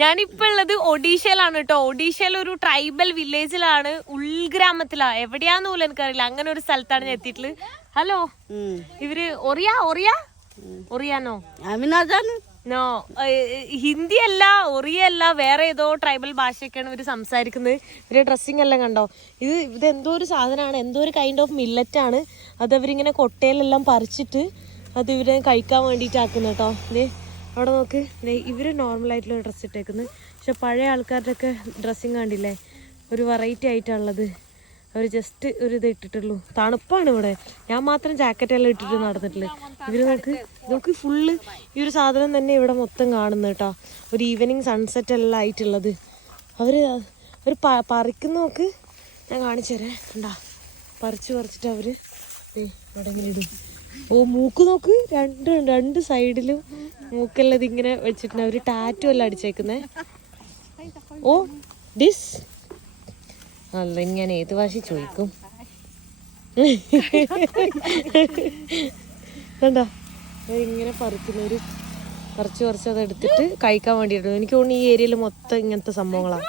ഞാനിപ്പോ ഉള്ളത് ഒഡീഷയിലാണ് കേട്ടോ. ഒഡീഷയിൽ ഒരു ട്രൈബൽ വില്ലേജിലാണ്, ഉൾഗ്രാമത്തിലാ, എവിടെയാന്ന് പോലും എനിക്കറിയില്ല. അങ്ങനെ ഒരു സ്ഥലത്താണ് ഞാൻ എത്തിയിട്ടുള്ളത്. ഹലോ, ഇവര് ഒറിയാനോ നോ, ഹിന്ദി അല്ല, ഒറിയ അല്ല, വേറെ ഏതോ ട്രൈബൽ ഭാഷയൊക്കെയാണ് ഇവര് സംസാരിക്കുന്നത്. ഇവരുടെ ഡ്രസ്സിങ് എല്ലാം കണ്ടോ. ഇത് എന്തോ ഒരു സാധനമാണ്, എന്തോ ഒരു കൈൻഡ് ഓഫ് മില്ലറ്റ് ആണ്. അത് അവരിങ്ങനെ കൊട്ടയിലെല്ലാം പറിച്ചിട്ട് അത് ഇവരെ കഴിക്കാൻ വേണ്ടിയിട്ട് ആക്കുന്നു കേട്ടോ. അവിടെ നോക്ക്, ഇവര് നോർമലായിട്ടുള്ള ഡ്രസ്സ് ഇട്ടേക്കുന്നത്. പക്ഷെ പഴയ ആൾക്കാരുടെ ഒക്കെ ഡ്രസ്സിങ് കണ്ടില്ലേ, ഒരു വെറൈറ്റി ആയിട്ടുള്ളത്. അവർ ജസ്റ്റ് ഒരു ഇത് ഇട്ടിട്ടുള്ളൂ. തണുപ്പാണ് ഇവിടെ, ഞാൻ മാത്രം ജാക്കറ്റ് എല്ലാം ഇട്ടിട്ട് നടന്നിട്ടുള്ളൂ. ഇവര് നോക്ക് ഫുള്ള് ഈ ഒരു സാധനം തന്നെ ഇവിടെ മൊത്തം കാണുന്നു കേട്ടോ. ഒരു ഈവനിങ് സൺസെറ്റ് എല്ലാം ആയിട്ടുള്ളത്. അവര് പറിക്കുന്ന നോക്ക്, ഞാൻ കാണിച്ചു തരാം. കണ്ടാ, പറിച്ചിട്ട് അവര് അവിടെ ഇങ്ങനെ ഇടും. ഓ, മൂക്ക് നോക്ക്, രണ്ട് സൈഡിലും മൂക്കെല്ലാം ഇതിങ്ങനെ വെച്ചിട്ടുണ്ട്. അവര് ടാറ്റു എല്ലാം അടിച്ചേക്കുന്നേ. ഓ ഡിസ് അല്ല, ഞാൻ ഏത് ഭാഷ ചോദിക്കും. കണ്ടോ, ഇങ്ങനെ പറിക്കുന്നവര് പറിച്ച് അത് എടുത്തിട്ട് കഴിക്കാൻ വേണ്ടിയിട്ട്. എനിക്ക് തോന്നുന്നു ഈ ഏരിയയിൽ മൊത്തം ഇങ്ങനത്തെ സംഭവങ്ങളാണ്.